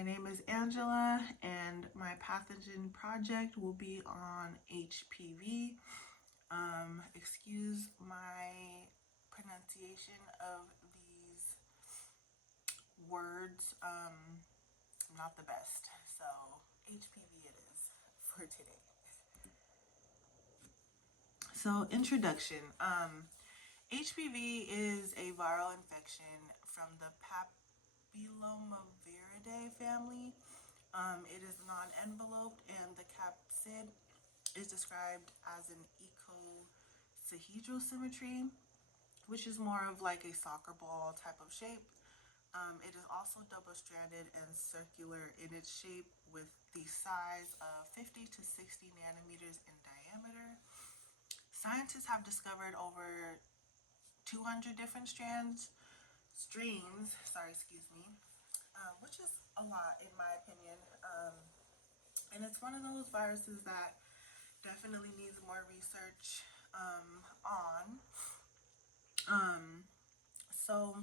My name is Angela, and my pathogen project will be on HPV. Excuse my pronunciation of these words. Not the best. So HPV it is for today. So introduction. HPV is a viral infection from the Papillomaviridae family. It is non-enveloped, and the capsid is described as an icosahedral symmetry, which is more of like a soccer ball type of shape. It is also double-stranded and circular in its shape, with the size of 50 to 60 nanometers in diameter. Scientists have discovered over 200 different strains, which is a lot in my opinion. And it's one of those viruses that definitely needs more research on. So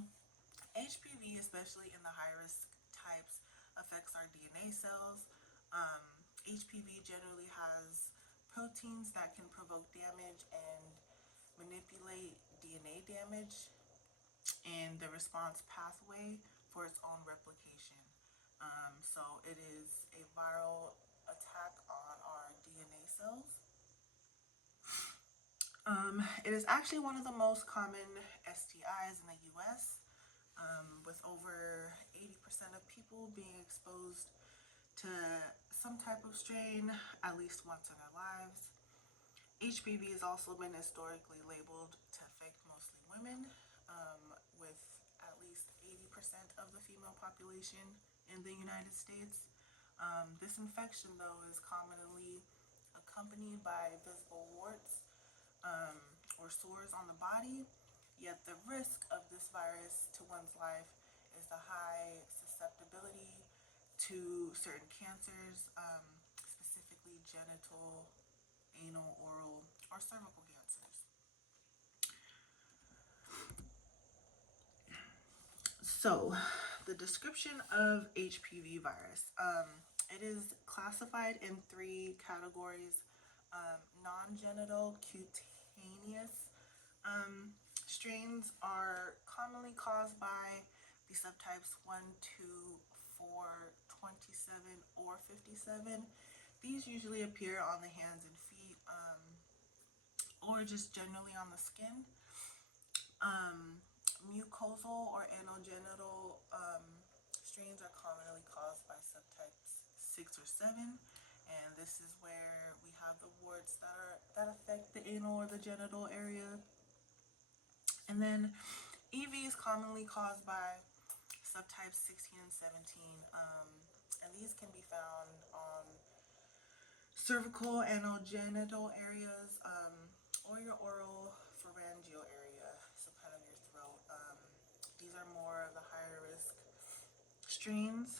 HPV, especially in the high-risk types, affects our DNA cells. HPV generally has proteins that can provoke damage and manipulate DNA damage and the response pathway for its own replication. So it is a viral attack on our DNA cells. It is actually one of the most common STIs in the US, with over 80% of people being exposed to some type of strain at least once in their lives. HPV has also been historically labeled to affect mostly women, with at least 80% of the female population in the United States. This infection, though, is commonly accompanied by visible warts or sores on the body, yet the risk of this virus to one's life is the high susceptibility to certain cancers, specifically genital, anal, oral, or cervical cancers. So, the description of HPV virus. It is classified in 3 categories. Non-genital cutaneous strains are commonly caused by the subtypes 1, 2, 4, 27, or 57. These usually appear on the hands and feet, or just generally on the skin. Mucosal or anogenital strains are commonly caused by subtypes 6 or 7, and this is where we have the warts that affect the anal or the genital area. And then EV is commonly caused by subtypes 16 and 17, and these can be found on cervical, anogenital areas, or your oral pharyngeal area, so kind of your throat. These are more of the higher risk strains.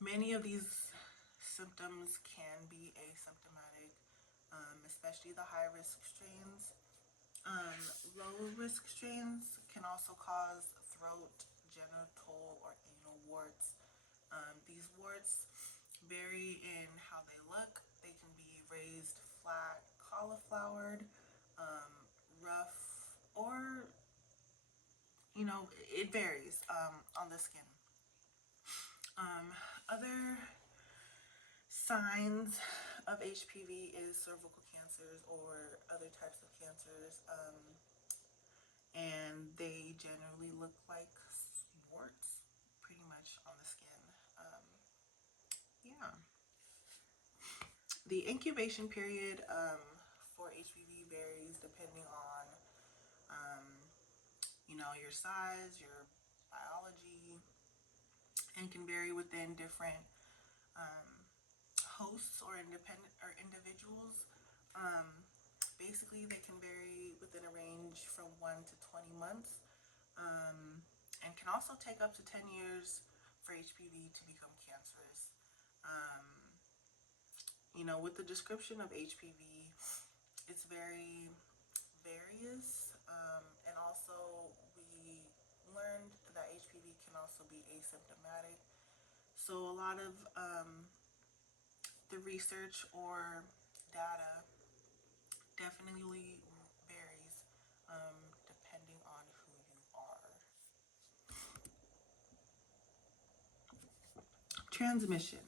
Many of these symptoms can be asymptomatic, especially the high risk strains. Low risk strains can also cause throat, genital, or anal warts. These warts vary in how they look. They can be raised, flat, cauliflowered, rough, or it varies on the skin. Other signs of HPV is cervical cancers or other types of cancers, and they generally look like warts pretty much on the skin. Yeah. The incubation period for HPV varies depending on your size, your biology, and can vary within different hosts or individuals. Basically, they can vary within a range from 1 to 20 months, and can also take up to 10 years for HPV to become cancerous. With the description of HPV, it's very various, and also we learned that HPV can also be asymptomatic. So a lot of the research or data definitely varies depending on who you are. Transmission.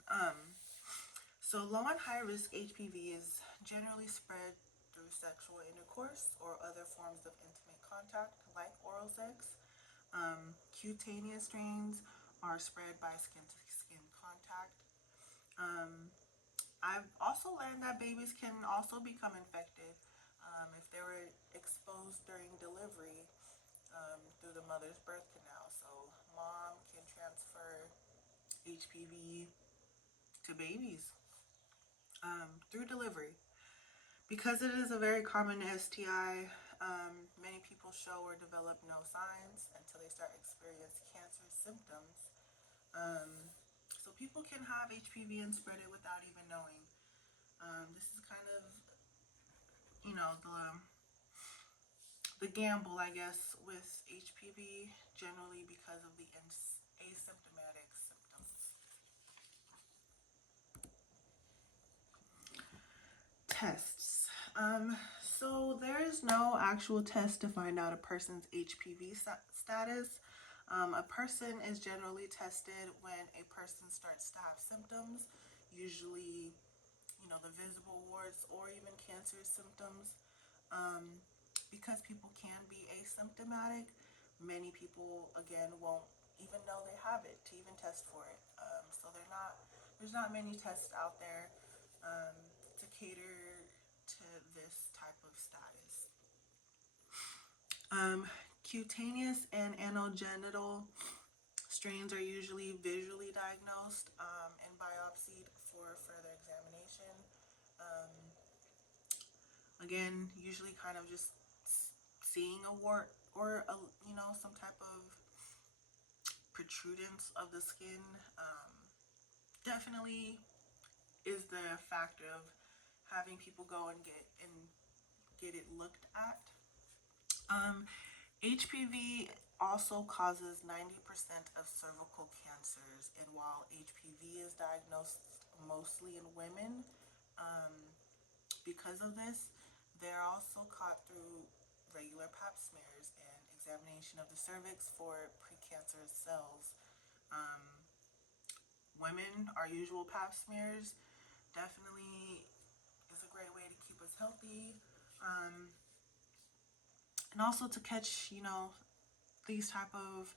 So low and high risk HPV is generally spread through sexual intercourse or other forms of intimate contact like oral sex. Cutaneous strains are spread by skin to skin contact. I've also learned that babies can also become infected if they were exposed during delivery through the mother's birth canal. So mom can transfer HPV to babies through delivery. Because it is a very common STI, many people show or develop no signs until they start experiencing cancer symptoms. So people can have HPV and spread it without even knowing. This is kind of, you know, the gamble, I guess, with HPV generally because of the asymptomatic symptoms. Tests. So there is no actual test to find out a person's HPV status. A person is generally tested when a person starts to have symptoms, usually, you know, the visible warts or even cancerous symptoms. Because people can be asymptomatic, many people again won't even know they have it to even test for it. So there's not many tests out there to cater to this type of status. Cutaneous and anogenital strains are usually visually diagnosed and biopsied for further examination. Again, usually kind of just seeing a wart or some type of protrudence of the skin definitely is the factor of having people go and get it looked at. HPV also causes 90% of cervical cancers, and while HPV is diagnosed mostly in women, because of this, they're also caught through regular pap smears and examination of the cervix for precancerous cells. Women, our usual pap smears definitely is a great way to keep us healthy, and also to catch, these type of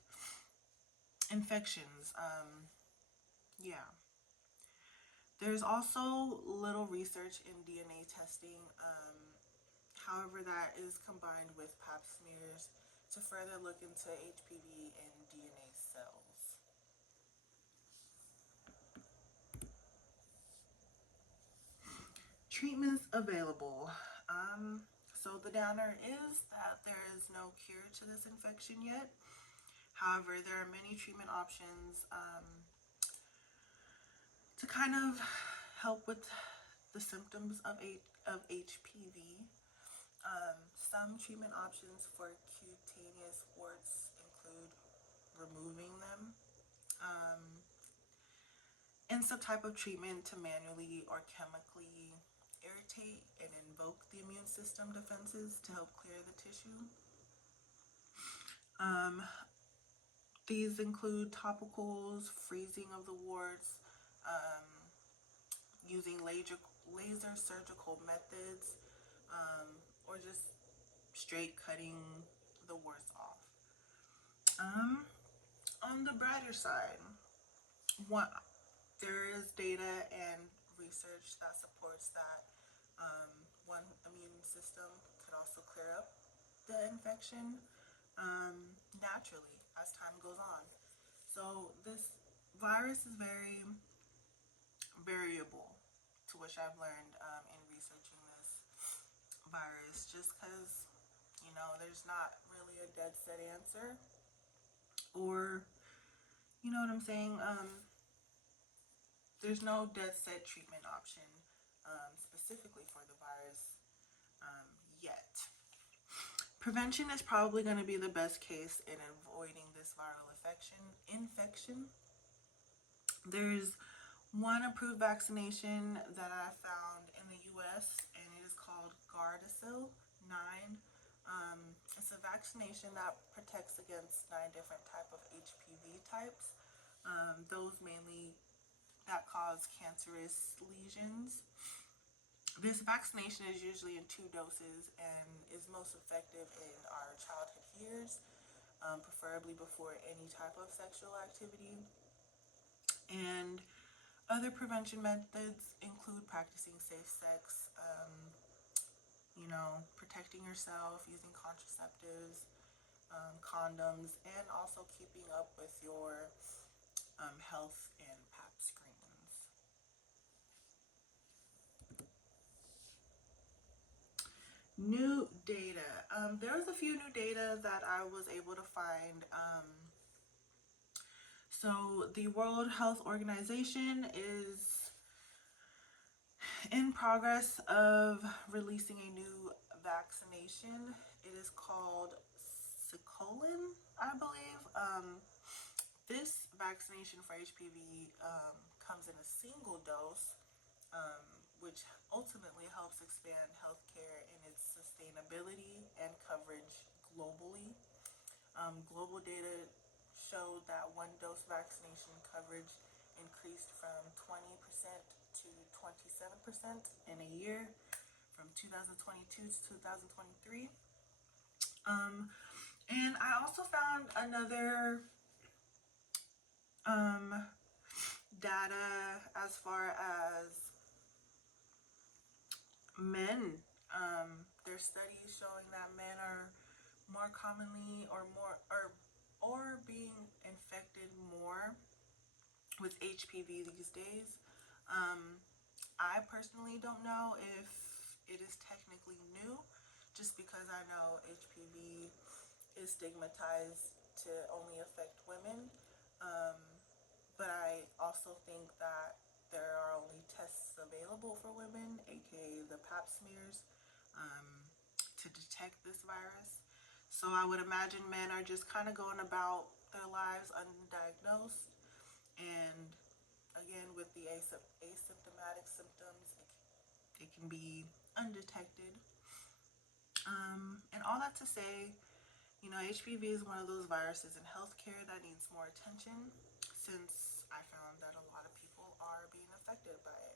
infections. Yeah. There's also little research in DNA testing. However, that is combined with pap smears to further look into HPV and DNA cells. Treatments available. So the downer is that there is no cure to this infection yet. However, there are many treatment options to kind of help with the symptoms of HPV. Some treatment options for cutaneous warts include removing them, and some type of treatment to manually or chemically irritate and invoke the immune system defenses to help clear the tissue. These include topicals, freezing of the warts, using laser surgical methods, or just straight cutting the warts off. On the brighter side, there is data and research that supports that one immune system could also clear up the infection naturally as time goes on. So this virus is very variable, to which I've learned in researching this virus, just because, there's not really a dead set answer, or, you know what I'm saying? There's no dead set treatment option specifically for the virus yet. Prevention is probably going to be the best case in avoiding this this viral infection. There's one approved vaccination that I found in the US, and it is called Gardasil 9. It's a vaccination that protects against 9 different type of HPV types. Those mainly that cause cancerous lesions. This vaccination is usually in 2 doses and is most effective in our childhood years, preferably before any type of sexual activity. And other prevention methods include practicing safe sex, protecting yourself, using contraceptives, condoms, and also keeping up with your health and Pap screens. New data. There was a few new data that I was able to find. So the World Health Organization is in progress of releasing a new vaccination. It is called Sicolin, I believe. This vaccination for HPV comes in a single dose, which ultimately helps expand healthcare and its sustainability and coverage globally. Global data showed that one dose vaccination coverage increased from 20% to 27% in a year from 2022 to 2023. And I also found another data as far as men. There's studies showing that men are more commonly or being infected more with HPV these days. I personally don't know if it is technically new, just because I know HPV is stigmatized to only affect women. But I also think that there are only tests available for women, aka the Pap smears, to detect this virus. So I would imagine men are just kind of going about their lives undiagnosed, and again, with the asymptomatic symptoms, it can be undetected. And all that to say, HPV is one of those viruses in healthcare that needs more attention, since I found that a lot of people are being affected by it.